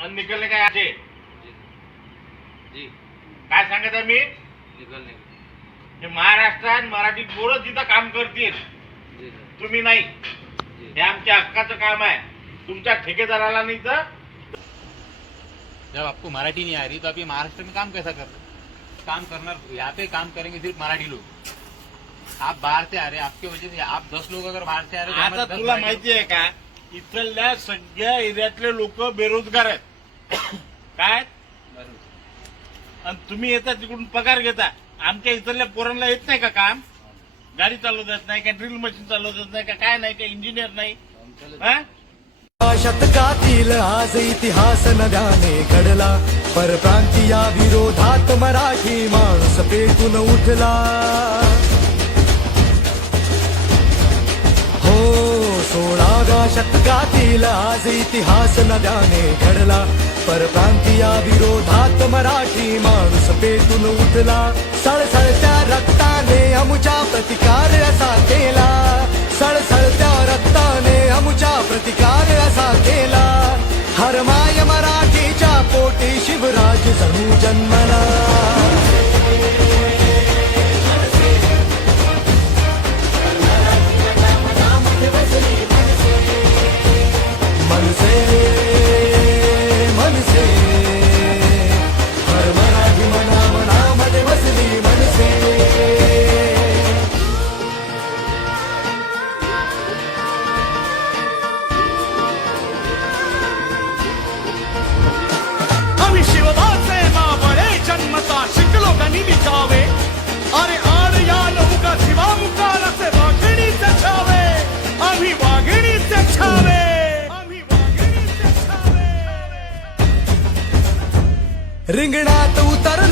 आणि निकलने काय आहे जी काय सांगत आहे मी निकलने हे महाराष्ट्रात मराठी पोरं जिथं काम करतील जी सर तुम्ही नाही जी हे आमच्या हक्काचं काम आहे तुमच्या ठेकेदाराला नाही तर जब आपको मराठी नहीं आ रही तो आप ये महाराष्ट्र में काम कैसा कर रहे काम करना यहाँ पे काम करेंगे सिर्फ मराठी लोग आप बाहर से आ रहे हैं आपकी वजह से आप 10 लोग अगर बाहर से आ रहे हैं तो आता हमारे 10 तुला मराठी माहिती आहे का इथल्या सगळ्या एरियातले लोक बेरोजगार आहेत काय आणि तुम्ही येता तिकडून पगार घेता आमच्या इथल्या पोरांना येत नाही का काम गाडी चालवत येत नाही का ड्रिल मशीन चालवत येत नाही का काय नाही का इंजिनियर नाही हा? शतकातील आज इतिहास नव्याने घडला परप्रांतीया विरोधात मराठी माणूस पेटून उठला हो 16व्या शतकातील आज इतिहास नव्याने घडला परप्रांतीया विरोधात मराठी माणूस पेटून उठला सळसळत्या रक्ताने अमुच्या प्रतिकार असा केला सळसळत्या रक्ताने अमुच्या प्रतिकार असा केला हरमाय मराठीच्या पोटी शिवराज जणू जन्मला मनसे मनसे हर मराठी मना मनामध्ये बसली मनसे आम्ही शिवबाचे मावळे जन्मता शिकलो गणी विचावे अरे आड या नौका शिवा मुकालाचे वाघिणीचे छावे आम्ही वाघिणीचे छावे आम्ही वाघिणीचे छावे रिंगणात उतर